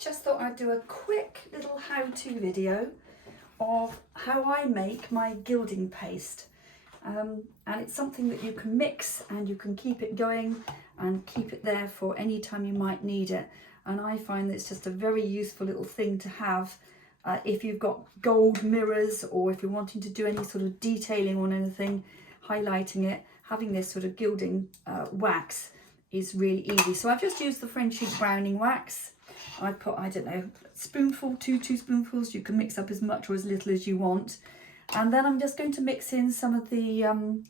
just thought I'd do a quick little how-to video of how I make my gilding paste. And it's something that you can mix and you can keep it going and keep it there for any time you might need it. And I find that it's just a very useful little thing to have if you've got gold mirrors, or if you're wanting to do any sort of detailing on anything, highlighting it. Having this sort of gilding wax is really easy. So I've just used the Frenchic browning wax. I put, I don't know, a spoonful, two spoonfuls. You can mix up as much or as little as you want. And then I'm just going to mix in some of the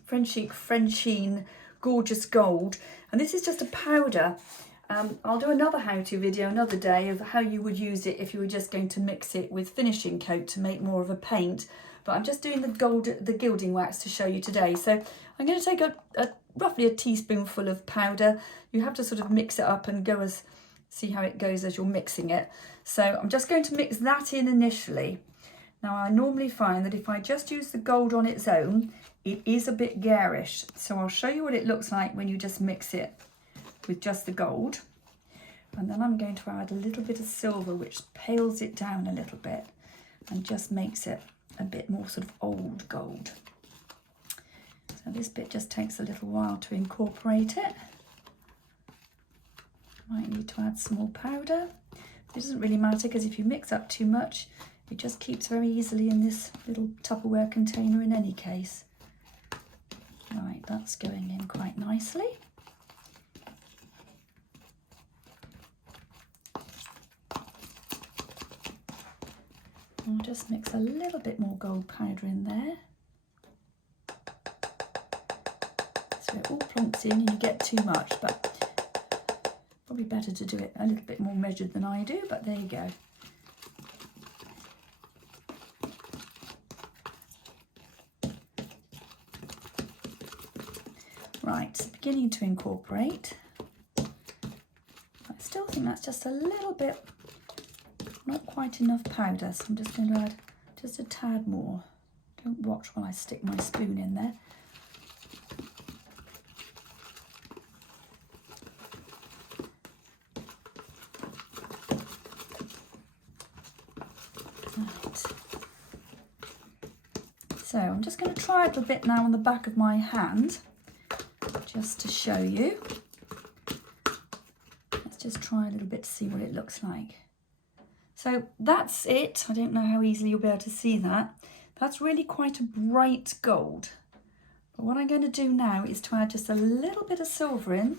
Frenchic Frenshimmer Gorgeous Gold. And this is just a powder. I'll do another how-to video another day of how you would use it if you were just going to mix it with finishing coat to make more of a paint. But I'm just doing the gilding wax to show you today. So I'm going to take roughly a teaspoonful of powder. You have to sort of mix it up and see how it goes as you're mixing it. So I'm just going to mix that in initially. Now I normally find that if I just use the gold on its own, it is a bit garish. So I'll show you what it looks like when you just mix it with just the gold. And then I'm going to add a little bit of silver, which pales it down a little bit and just makes it a bit more sort of old gold. So this bit just takes a little while to incorporate it. Might need to add some more powder. It doesn't really matter, because if you mix up too much, it just keeps very easily in this little Tupperware container in any case. Right, that's going in quite nicely. I'll just mix a little bit more gold powder in there. So it all plonks in and you get too much, but probably better to do it a little bit more measured than I do, but there you go. Right, it's beginning to incorporate. I still think that's just a little bit, not quite enough powder, so I'm just going to add just a tad more. Don't watch while I stick my spoon in there. Right. So I'm just going to try it a bit now on the back of my hand, just to show you. Let's just try a little bit to see what it looks like. So that's it. I don't know how easily you'll be able to see that. That's really quite a bright gold. But what I'm going to do now is to add just a little bit of silver in,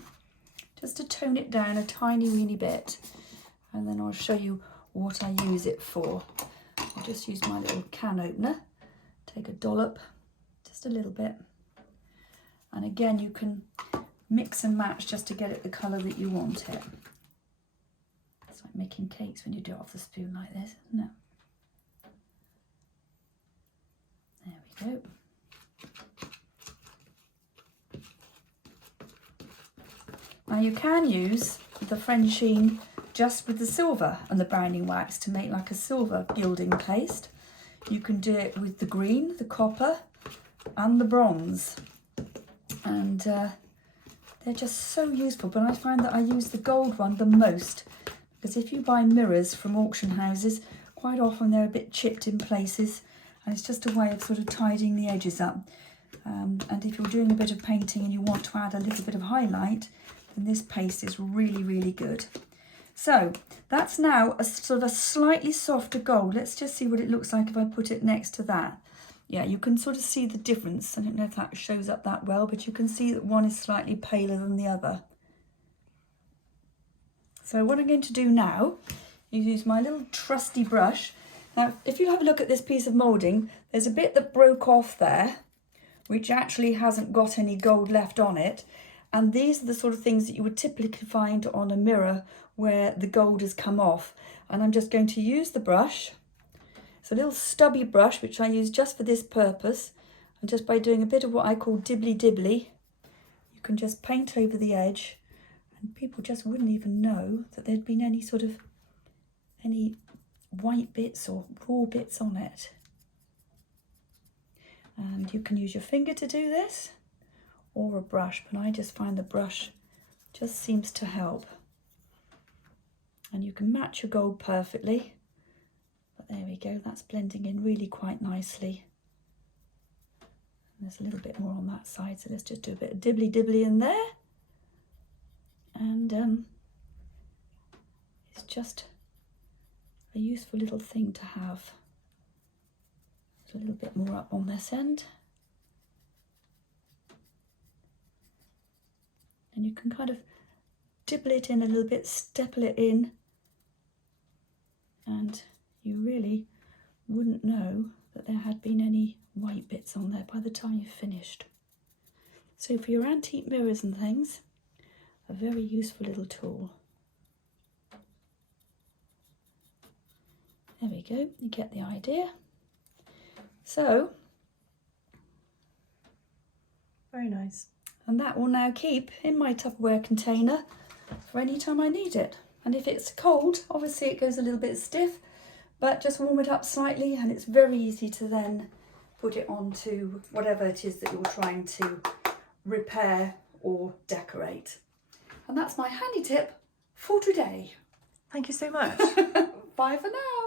just to tone it down a tiny weeny bit. And then I'll show you what I use it for. I'll just use my little can opener, take a dollop, just a little bit. And again, you can mix and match just to get it the colour that you want it. It's like making cakes when you do it off the spoon like this, isn't it? There we go. Now you can use the Frenchine just with the silver and the browning wax to make like a silver gilding paste. You can do it with the green, the copper and the bronze. And they're just so useful, but I find that I use the gold one the most, because if you buy mirrors from auction houses, quite often they're a bit chipped in places, and it's just a way of sort of tidying the edges up. And if you're doing a bit of painting and you want to add a little bit of highlight, then this paste is really, really good. So that's now a sort of a slightly softer gold. Let's just see what it looks like if I put it next to that. Yeah, you can sort of see the difference. I don't know if that shows up that well, but you can see that one is slightly paler than the other. So what I'm going to do now is use my little trusty brush. Now, if you have a look at this piece of moulding, there's a bit that broke off there, which actually hasn't got any gold left on it. And these are the sort of things that you would typically find on a mirror where the gold has come off. And I'm just going to use the brush. It's a little stubby brush, which I use just for this purpose. And just by doing a bit of what I call dibbly-dibbly, you can just paint over the edge, and people just wouldn't even know that there'd been any white bits or raw bits on it. And you can use your finger to do this, or a brush, but I just find the brush just seems to help. And you can match your gold perfectly. But there we go, that's blending in really quite nicely. And there's a little bit more on that side, so let's just do a bit of dibbly in there. And it's just a useful little thing to have. A little bit more up on this end. And you can kind of dibble it in a little bit, stipple it in, and you really wouldn't know that there had been any white bits on there by the time you've finished. So for your antique mirrors and things, a very useful little tool. There we go, you get the idea. So, very nice. And that will now keep in my Tupperware container for any time I need it. And if it's cold, obviously it goes a little bit stiff, but just warm it up slightly and it's very easy to then put it onto whatever it is that you're trying to repair or decorate. And that's my handy tip for today. Thank you so much. Bye for now.